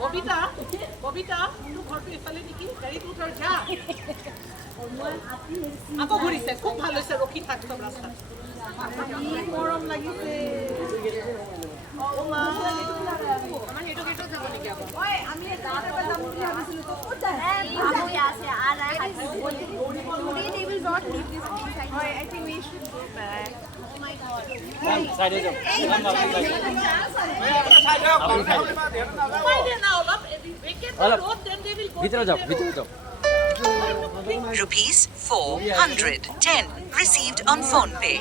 ববিতা ববিতা তোৰ ঘৰটো এইফালে নেকি গাড়ীত উঠৰ যা আকৌ ঘূৰিছে খুব ভাল হৈছে ৰখি থাক চব ৰাস্তাত মৰম লাগিছে আমাৰ সেইটো গেটত যাব নেকি আকৌ আমি যাম বুলি ভাবিছিলো তো ক'ত যায় I think we should go back. Oh my god. সাইডে যাও ভিতরে যাও ভিতরে যাও Rupees 410 received on phone pay.